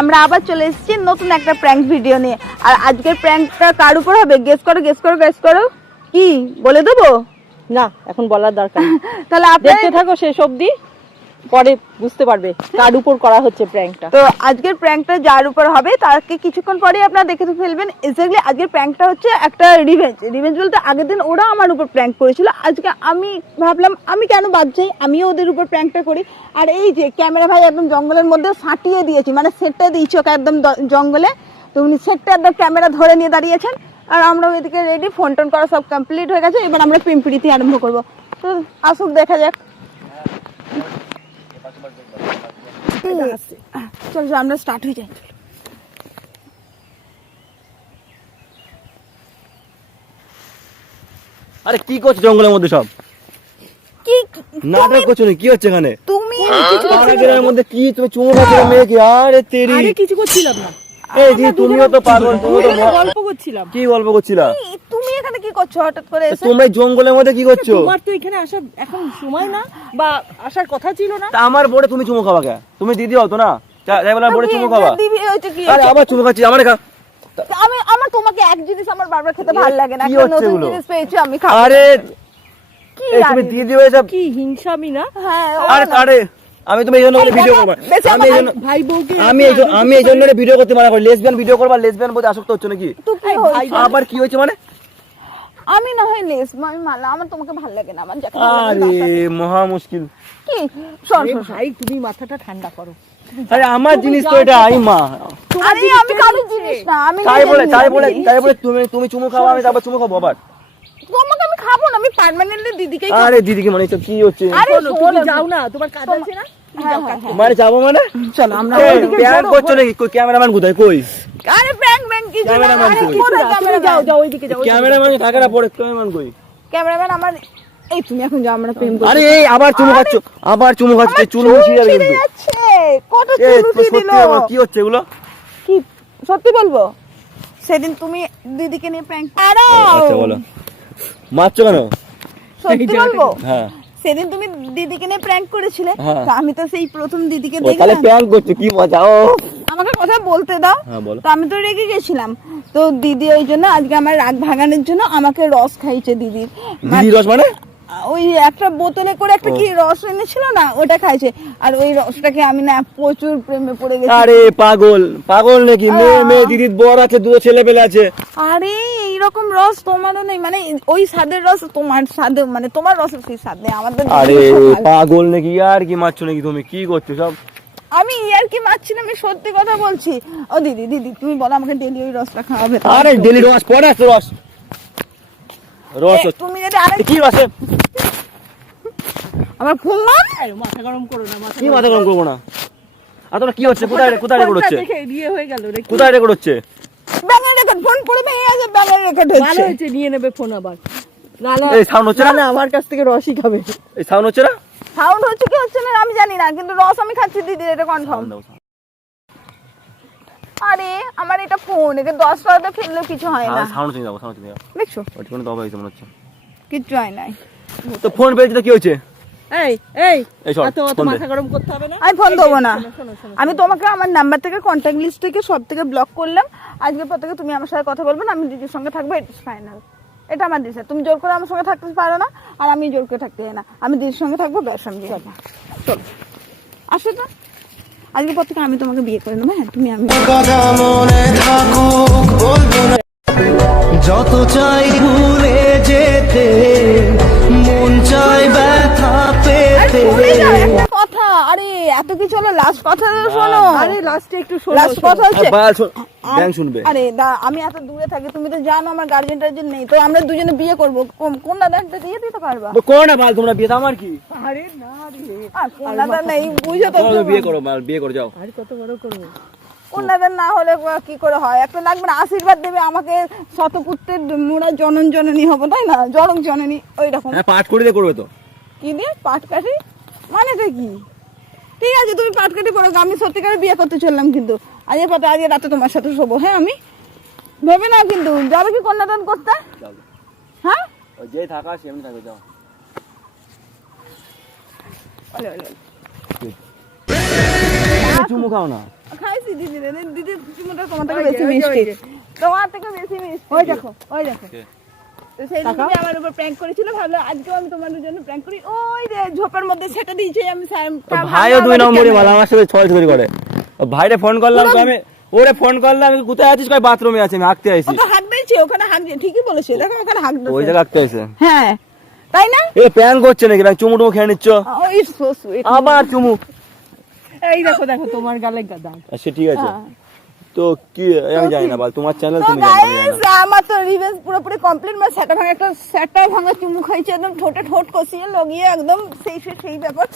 আমরা আবার চলে এসেছি নতুন একটা প্র্যাঙ্ক ভিডিও নিয়ে। আর আজকের প্র্যাঙ্কটা কার উপর হবে? গেস করো গেস করো গেস করো। কি বলে দেবো? না, এখন বলার দরকার নেই। তাহলে দেখতে আপনারা থাকো শেষ অবধি, পরে বুঝতে পারবে কার উপর করা হচ্ছে প্র্যাঙ্কটা। তো আজকের প্র্যাঙ্কটা যার উপর হবে তাকে কিছুক্ষণ পরে আপনারা দেখে ফেলবেন। এক্স্যাক্টলি আজকের প্র্যাঙ্কটা হচ্ছে একটা রিভেঞ্জ বলতে আগের দিন ওরা আমার উপর প্র্যাঙ্ক করেছিল, আজকে আমি ভাবলাম আমি কেন বাদ যাই, আমিও ওদের উপর প্র্যাঙ্কটা করি। আর এই যে ক্যামেরা ভাই একদম জঙ্গলের মধ্যে সাঁটিয়ে দিয়েছি, মানে সেটটা দিয়েছি ওকে একদম জঙ্গলে। তো উনি সেটটা একদম ক্যামেরা ধরে নিয়ে দাঁড়িয়েছেন, আর আমরা ওইদিকে রেডি, ফোন টোন করা সব কমপ্লিট হয়ে গেছে। এবার আমরা পিম্পিড়িতে আরম্ভ করবো। তো আসুক, দেখা যাক। চলো আমরা স্টার্ট হয়ে যাই। আরে কি করছো জঙ্গলের মধ্যে? সব কি নাটক করছো না? কি হচ্ছে এখানে? তুমি পাড়াগের মধ্যে কি তুমি চুমু খাচ্ছো মেয়েকে? আরে তেরি, আরে কিছু করছিলাম না, এই যে তুমিও তো পাগল, তুমিও তো গল্প করছিলাম। কি গল্প করছিলা? তুমি এখানে কি করছো হঠাৎ করে এসে? তোমরা এই জঙ্গলের মধ্যে কি করছো? তোমার তো এখানে আসার এখন সময় না, বা আসার কথা ছিল না। তা আমার বোর্ডে তুমি চুমু খাওয়া কে? তুমি দিদি হতো না, যাই বললাম বোর্ডে চুমু খাওয়া। দিবি হচ্ছে কি? আরে আবার চুমু খাচ্ছি আমার খা। আমার তোমাকে এক জিনিস আমার বারবার খেতে ভালো লাগে না, কি একটা হচ্ছে নতুন এগুলো? জিনিস পেয়েছি আমি খাবো। আরে কি এই তুমি জানি? দিদি হয়ে সব। কি হিংসামি না? হ্যাঁ আরে আরে আমি তুমি এই জন্য ভিডিও করবো। আমি এই জন্য ভাই বউকে আমি এই জন্য ভিডিও করতে মানা করি। লেসবিয়ান ভিডিও করবা, লেসবিয়ান বলতে আসক্ত হচ্ছে নাকি? তো কি হয়েছে? আবার কি হয়েছে মানে? আমি না হয় লেস আমি মালা, আমার তোমাকে ভালো লাগে না, আমার যাকে ভালো লাগে না আরে মহা মুশকিল। কি শোন আরে শোন, ভাই, তুমি মাথাটা ঠান্ডা করো। আরে আমার জিনিস তো এটা, আই মা। আরে আমি কারোর জিনিস না, আমি তাই বলে নিজের জিনিস। তুমি চুমু খাওয়া, আমি তারপর চুমু খাবো আবার? তোমাকে আমি খাবো না, আমি পার্মানেন্টলি দিদিকেই খাবো। আরে দিদিকে মানে এসব কি হচ্ছে? আরে শোনো, তুমি শোনো, যাও না, তোমার কাজ আছে না? তুমি যাও কাজ করো। মানে যাবো মানে? চলো আমরা এই, ওইদিকে প্র্যাঙ্ক ঘোরো, করছো নাকি? কই ক্যামেরাম্যান কোথায়? কই আরে প্র্যাঙ্ক কিছু না, ক্যামেরাম্যান আরে কই? কোথায় তুমি ক্যামেরাম্যান? যাও যাও ওইদিকে যাও। ক্যামেরাম্যান থাকে না, পরে ক্যামেরাম্যান কই? ক্যামেরাম্যান আমার এই, তুমি এখন যাও, আমরা প্রেম করি। আরে এই আবার চুমু খাচ্ছ, আবার চুমু খাচ্ছ, চুল মুছিয়ে যাবে কিন্তু। যাচ্ছে কত এই চুল উঠিয়ে সত্যি দিল। আবার কি হচ্ছে এগুলো? কি সত্যি বলবো, সেদিন তুমি দিদিকে নিয়ে প্র্যাঙ্ক আরে আচ্ছা বলো, মারছো কেন? সত্যি বলবো, হ্যাঁ সেদিন তুমি দিদিকে নিয়ে প্র্যাঙ্ক করেছিলে, হ্যাঁ। তো আমি তো সেই প্রথম দিদিকে ও তাহলে দেখলাম। প্র্যাঙ্ক করছো, কি মজা। ও আমাকে কথা বলতে দাও। হ্যাঁ বলো। তো আমি তো রেগে গেছিলাম, তো দিদি ওই জন্য আজকে আমার রাগ ভাঙানোর জন্য আমাকে রস খাইছে দিদির। দিদি রস মানে? ওই একটা বোতলে করে একটা কি রস এনেছিল না, ওটা খাইছে। আর ওই রসটাকে আমি না প্রচুর প্রেমে পড়ে গেছি। আরে পাগল পাগল নাকি? মেয়ে দিদির বর আছে, দুটো ছেলে পেলে আছে। আরে এইরকম রস তোমারও নেই, মানে ওই স্বাদের রস তোমার স্বাদে, মানে তোমার রসের সেই স্বাদ নেই আমাদের। আরে পাগল নাকি? আর কি মারছো নাকি? তুমি কি করছো সব? আমি ইয়ার কি মারছি না, আমি সত্যি কথা বলছি। ও দিদি দিদি তুমি বলো আমাকে ডেলি ওই রসটা খাওয়াবে তো? আরে ডেলি রস পড়ে আসছে, রস রস এ, তুমি যদি আরে কি রসে? আমার ফুললাম আরে মাথা গরম করো না, মাথা কি মাথা গরম করবো না? আর তোমরা কি হচ্ছে? কোথায় কোথায় রেকর্ড হচ্ছে? দেখে বিয়ে হয়ে গেল রে। কোথায় রেকর্ড হচ্ছে? ব্যাঙের রেকর্ড, ফোন পড়ে ভেঙে গেছে, ব্যাঙের রেকর্ড ভালো হচ্ছে। হয়েছে, নিয়ে নেবে ফোন আবার। না না এই সাউন্ড হচ্ছে না, না? না আমার কাছ থেকে রসই খাবে। এই সাউন্ড হচ্ছে না? সাউন্ড হচ্ছে কি হচ্ছে না আমি জানি না, কিন্তু রস আমি খাচ্ছি দিদি, এটা কনফার্ম। আরে আমার এটা ফোন, একে 10 টাকাতে ফেললেও কিছু হয় না। সাউন্ড চেঞ্জ যাবো, সাউন্ড চেঞ্জ যাবো। দেখছো ওটা কোনো দবা হয়েছে মনে হচ্ছে। কিচ্ছু হয় নাই। তো ফোন পেয়েছি তো কি হয়েছে? এই এই এই শোন, এত অত ফোন দে। মাথা গরম করতে হবে না। আমি ফোন দেবো না। শোনো, শোনো, শোনো। আমি তোমাকে আমার নাম্বার থেকে, কন্ট্যাক্ট লিস্ট থেকে সব থেকে ব্লক করলাম। আজকের পর থেকে তুমি আমার সাথে কথা বলবে না, আমি দিদির সঙ্গে থাকবো, এটা ফাইনাল। এটা আমার দিশা, তুমি জোর করে আমার সঙ্গে থাকতে পারো না, আর আমি জোর করে থাকতে চাই না। আমি দিদির সঙ্গে থাকবো, ব্যাস আমি চলো আসো তো। আজকের পর থেকে আমি তোমাকে বিয়ে করে নেবো। হ্যাঁ তুমি আমি যত চাই ভুলে যেতে, মন চাই ব্যথা পেতে। ভুলে যাও একটা কথা। আরে এত কিছু হলো, লাস্ট কথা শোনো। আরে লাস্টে একটু শোনো। লাস্ট কথা হচ্ছে, ব্যাং শুনবে। আরে আমি এত দূরে থাকি, তুমি তো জানো আমার গার্জেন টার্জেন নেই, তো আমরা দুজনে বিয়ে করবো। কোন দাদাটা দিয়ে দিতে পারবা? করো না বাল, তোমরা বিয়ে, আমার কি? আরে না রে, আর কোন দাদা নেই, বুঝো তো। তোমরা বিয়ে করো বাল, বিয়ে করে যাও। আর কত বড় করবো? কোন দাদা না হলে কি করে হয়? একটা লাগবে না, আশীর্বাদ দেবে আমাকে, শতপুত্রের মোড়া জনন জননী হবো, তাই না? জনক জননী ওই রকম। হ্যাঁ পাঠ করিতে করবে তো। কি দিয়ে পাটকাঠি মানেটা কি? ঠিক আছে তুমি পাটকাঠি পড়ো, আমি সত্যিকারে বিয়ে করতে চললাম, কিন্তু আজকে পথে আজকে রাতে তোমার সাথে শোবো। হ্যাঁ আমি ভেবে না, কিন্তু যাবে কি কন্যাদান করতে? হ্যাঁ ওই যেই থাকা সেমনি থাকবে, যাও। ওলে ওলে চুমু খাও না। খাইছি দিদি দিদি চুমুটা তোমার থেকে বেশি মিষ্টি, তোমার থেকে বেশি মিষ্টি। ওই দেখো তো সেই দিন তুমি আমার উপর প্র্যাঙ্ক করেছিল, ভাবলো আজকেও আমি তোমার জন্য প্র্যাঙ্ক করি। ওই যে ঝোপের মধ্যে সেটা দিয়েছি আমি ভাইও 2 নম্বরই মাল আমার সাথে ছয় করে করে। ও ভাইরে ফোন করলাম তো আমি, ওরে ফোন করলাম আমি, কোথায় আছিস? কই বাথরুমে আছি, আমি হাঁকতে আইছি। ও তো হাঁক দিয়েছে, ওখানে হাঁক দিয়ে ঠিকই বলেছে, দেখো ওখানে হাঁক দিয়েছে। ওই জায়গা হাঁকতে আইছে। হ্যাঁ তাই না? এ প্র্যাঙ্ক করছে নাকি? চুমু টুমু খেয়ে নিচ্ছ? ওই সো সুইট। আবার চুমু। এই দেখো তোমার গালে গাদা। আচ্ছা ঠিক আছে, তো কি আমি জানি না, বল তোমার চ্যানেল তো তুমি জানো, আমি জানি গাইস না। আমার তো রিভেঞ্জ পুরোপুরি কমপ্লিট। মানে সেটা ভাঙা চুমু খাইছে, একদম ঠোঁটে ঠোঁট কষিয়ে লগিয়ে একদম সেই ব্যাপার।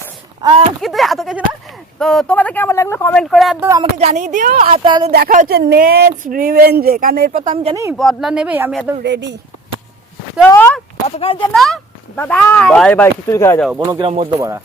কিন্তু এত কিছু না। তো তোমাদের কেমন লাগলো কমেন্ট করে একদম আমাকে জানিয়ে দিও। আর তাহলে দেখা হচ্ছে নেক্সট রিভেঞ্জে, কারণ এরপর তো আমি জানি বদলা নেবেই, আমি একদম রেডি। তো ততক্ষণের জন্য বাই বাই। বাই বাই, খিচুড়ি খাওয়া যাও বনগ্রাম মধ্যপাড়া।